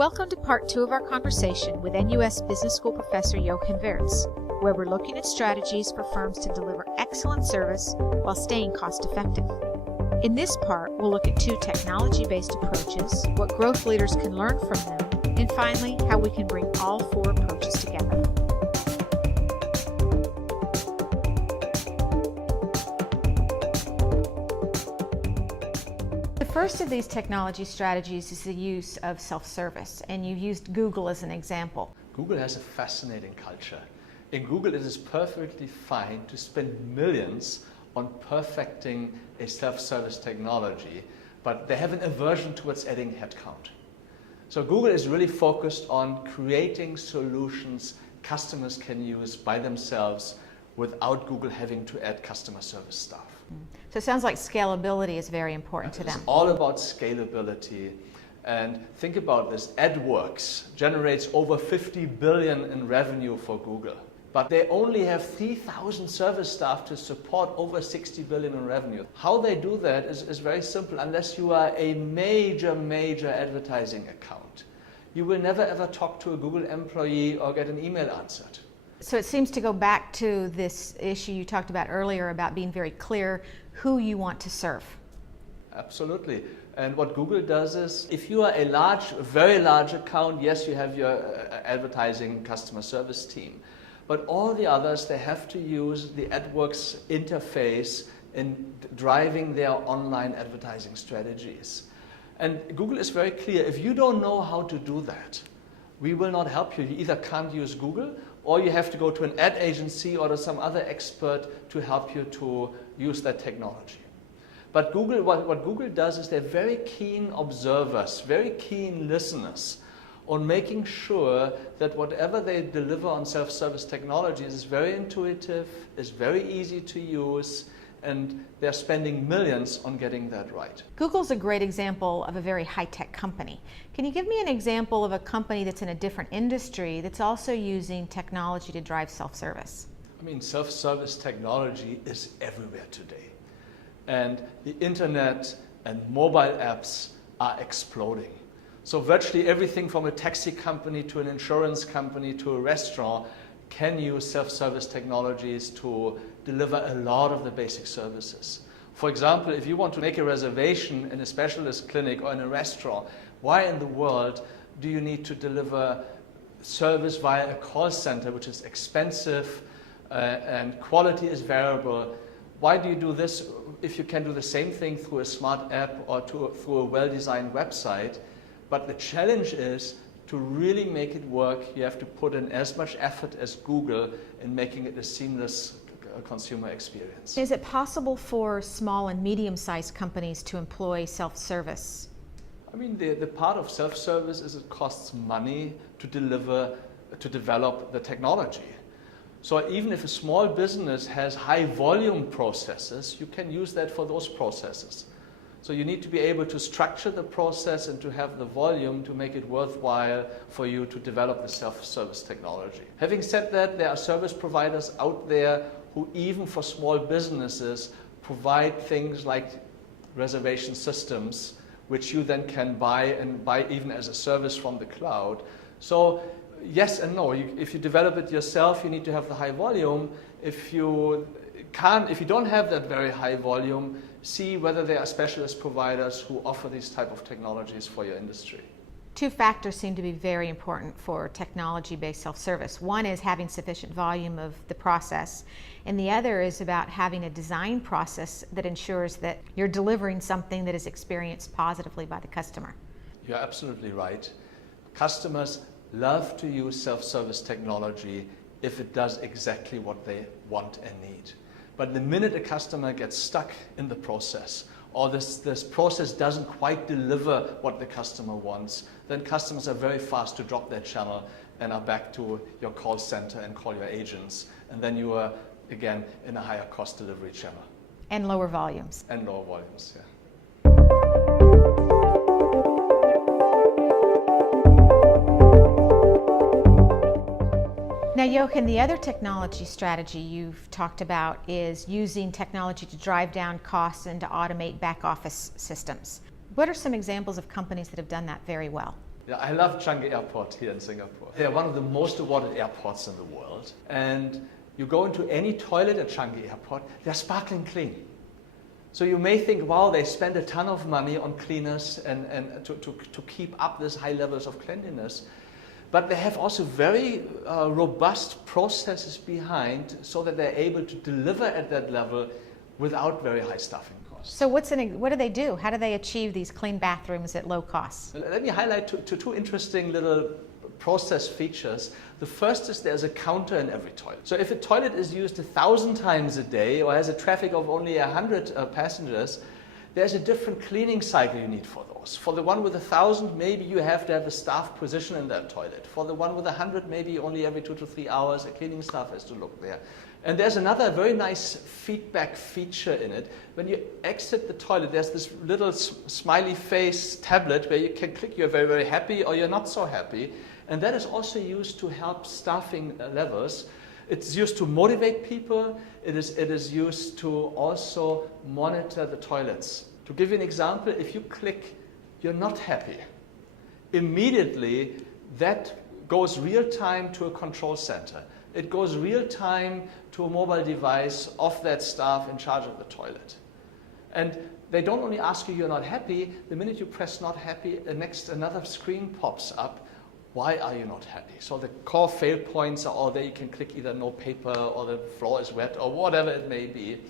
Welcome to part 2 of our conversation with NUS Business School professor Jochen Wirtz, where we're looking at strategies for firms to deliver excellent service while staying cost effective. In this part, we'll look at 2 technology-based approaches, what growth leaders can learn from them, and finally, how we can bring all 4 approaches together. The first of these technology strategies is the use of self-service, and you used Google as an example. Google has a fascinating culture. In Google, it is perfectly fine to spend millions on perfecting a self-service technology, but they have an aversion towards adding headcount. So Google is really focused on creating solutions customers can use by themselves without Google having to add customer service staff. So it sounds like scalability is very important to them. It's all about scalability. And think about this, AdWorks generates over 50 billion in revenue for Google. But they only have 3,000 service staff to support over 60 billion in revenue. How they do that is very simple. Unless you are a major advertising account, you will never ever talk to a Google employee or get an email answered. So it seems to go back to this issue you talked about earlier about being very clear who you want to serve. Absolutely. And what Google does is, if you are a very large account, yes, you have your advertising customer service team. But all the others, they have to use the AdWorks interface in driving their online advertising strategies. And Google is very clear, if you don't know how to do that, we will not help you. You either can't use Google, or you have to go to an ad agency or to some other expert to help you to use that technology. But Google, what Google does is they're very keen observers, very keen listeners on making sure that whatever they deliver on self-service technologies is very intuitive, is very easy to use, and they're spending millions on getting that right. Google's a great example of a very high-tech company. Can you give me an example of a company that's in a different industry that's also using technology to drive self-service? I mean, self-service technology is everywhere today. And the internet and mobile apps are exploding. So virtually everything from a taxi company to an insurance company to a restaurant can use self-service technologies to deliver a lot of the basic services. For example, if you want to make a reservation in a specialist clinic or in a restaurant, why in the world do you need to deliver service via a call center, which is expensive and quality is variable? Why do you do this if you can do the same thing through a smart app or through a well-designed website? But the challenge is to really make it work, you have to put in as much effort as Google in making it a seamless consumer experience. Is it possible for small and medium-sized companies to employ self-service? I mean, the part of self-service is it costs money to develop the technology. So even if a small business has high volume processes, you can use that for those processes. So you need to be able to structure the process and to have the volume to make it worthwhile for you to develop the self-service technology. Having said that, there are service providers out there who even for small businesses provide things like reservation systems, which you then can buy even as a service from the cloud. So yes and no. If you develop it yourself, you need to have the high volume. If you don't have that very high volume, see whether there are specialist providers who offer these type of technologies for your industry. 2 factors seem to be very important for technology-based self-service. One is having sufficient volume of the process, and the other is about having a design process that ensures that you're delivering something that is experienced positively by the customer. You're absolutely right. Customers love to use self-service technology if it does exactly what they want and need. But the minute a customer gets stuck in the process, or this process doesn't quite deliver what the customer wants, then customers are very fast to drop their channel and are back to your call center and call your agents. And then you are, again, in a higher cost delivery channel. And lower volumes. And lower volumes, yeah. Now, Jochen, the other technology strategy you've talked about is using technology to drive down costs and to automate back office systems. What are some examples of companies that have done that very well? Yeah, I love Changi Airport here in Singapore. They're one of the most awarded airports in the world. And you go into any toilet at Changi Airport, they're sparkling clean. So you may think, wow, they spend a ton of money on cleaners and to keep up this high levels of cleanliness. But they have also very robust processes behind so that they're able to deliver at that level without very high staffing costs. So what do they do? How do they achieve these clean bathrooms at low cost? Let me highlight two interesting little process features. The first is there's a counter in every toilet. So if a toilet is used 1,000 times a day or has a traffic of only 100 passengers, there's a different cleaning cycle you need for those. For the one with 1,000, maybe you have to have a staff position in that toilet. For the one with 100, maybe only every 2 to 3 hours, a cleaning staff has to look there. And there's another very nice feedback feature in it. When you exit the toilet, there's this little smiley face tablet where you can click you're very, very happy or you're not so happy. And that is also used to help staffing levels. It's used to motivate people. It is used to also monitor the toilets. To give you an example, if you click you're not happy, immediately that goes real time to a control center. It goes real time to a mobile device of that staff in charge of the toilet. And they don't only ask you you're not happy, the minute you press not happy, another screen pops up. Why are you not happy? So the core fail points are all there. You can click either no paper or the floor is wet or whatever it may be.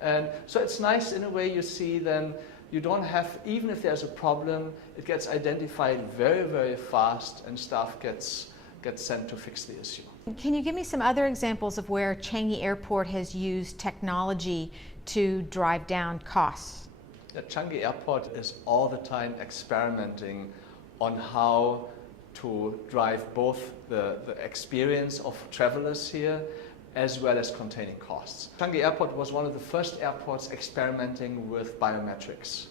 And so it's nice in a way you see then you don't have, even if there's a problem, it gets identified very, very fast and staff gets sent to fix the issue. Can you give me some other examples of where Changi Airport has used technology to drive down costs? The Changi Airport is all the time experimenting on how to drive both the experience of travelers here as well as containing costs. Changi Airport was one of the first airports experimenting with biometrics.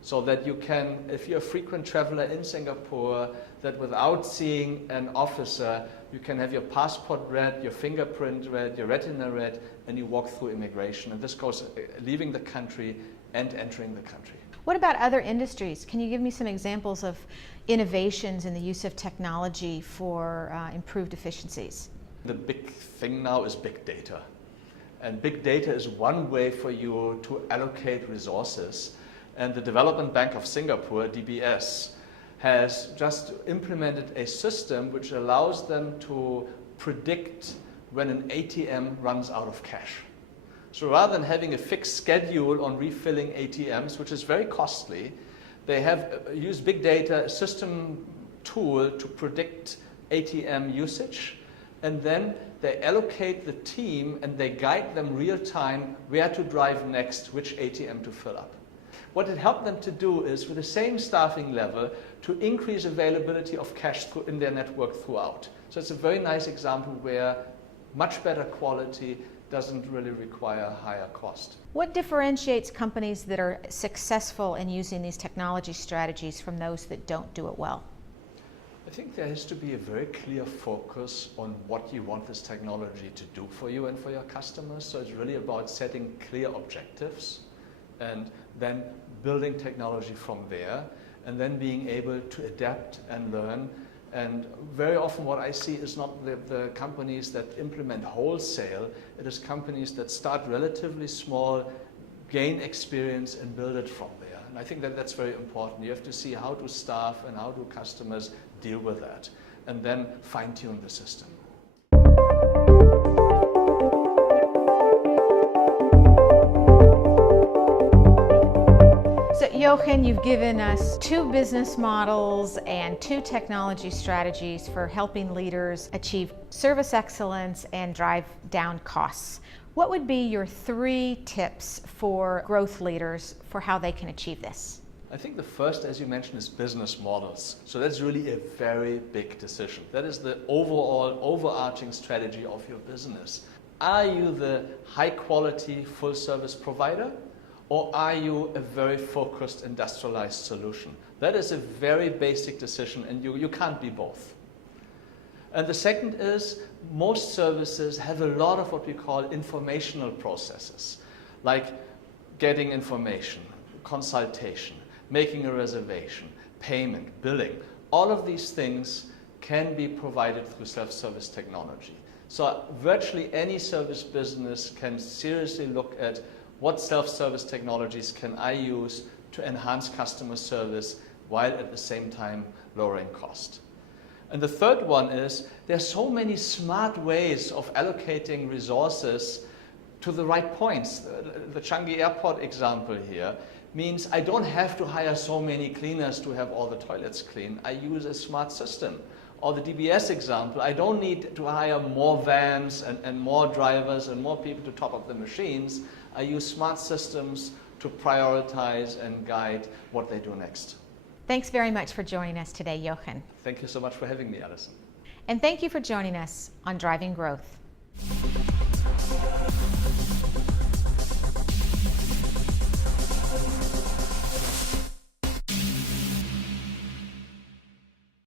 So that you can, if you're a frequent traveler in Singapore, that without seeing an officer, you can have your passport read, your fingerprint read, your retina read, and you walk through immigration. And this goes leaving the country and entering the country. What about other industries? Can you give me some examples of innovations in the use of technology for improved efficiencies? The big thing now is big data. And big data is one way for you to allocate resources. And the Development Bank of Singapore, DBS, has just implemented a system which allows them to predict when an ATM runs out of cash. So rather than having a fixed schedule on refilling ATMs, which is very costly, they have used big data, a system tool to predict ATM usage, and then they allocate the team and they guide them real time where to drive next, which ATM to fill up. What it helped them to do is, with the same staffing level, to increase availability of cash in their network throughout. So it's a very nice example where much better quality doesn't really require a higher cost. What differentiates companies that are successful in using these technology strategies from those that don't do it well? I think there has to be a very clear focus on what you want this technology to do for you and for your customers. So it's really about setting clear objectives and then building technology from there and then being able to adapt and learn. And very often what I see is not the companies that implement wholesale, it is companies that start relatively small, gain experience and build it from there. And I think that that's very important. You have to see how do staff and how do customers deal with that and then fine-tune the system. So Jochen, you've given us 2 business models and 2 technology strategies for helping leaders achieve service excellence and drive down costs. What would be your 3 tips for growth leaders for how they can achieve this? I think the first, as you mentioned, is business models. So that's really a very big decision. That is the overall overarching strategy of your business. Are you the high quality full service provider? Or are you a very focused industrialized solution? That is a very basic decision and you can't be both. And the second is most services have a lot of what we call informational processes, like getting information, consultation, making a reservation, payment, billing. all of these things can be provided through self-service technology. So virtually any service business can seriously look at what self-service technologies can I use to enhance customer service while at the same time lowering cost. And the third one is there are so many smart ways of allocating resources to the right points. The Changi Airport example here means I don't have to hire so many cleaners to have all the toilets clean. I use a smart system. Or the DBS example, I don't need to hire more vans and more drivers and more people to top up the machines. I use smart systems to prioritize and guide what they do next. Thanks very much for joining us today, Jochen. Thank you so much for having me, Alison. And thank you for joining us on Driving Growth.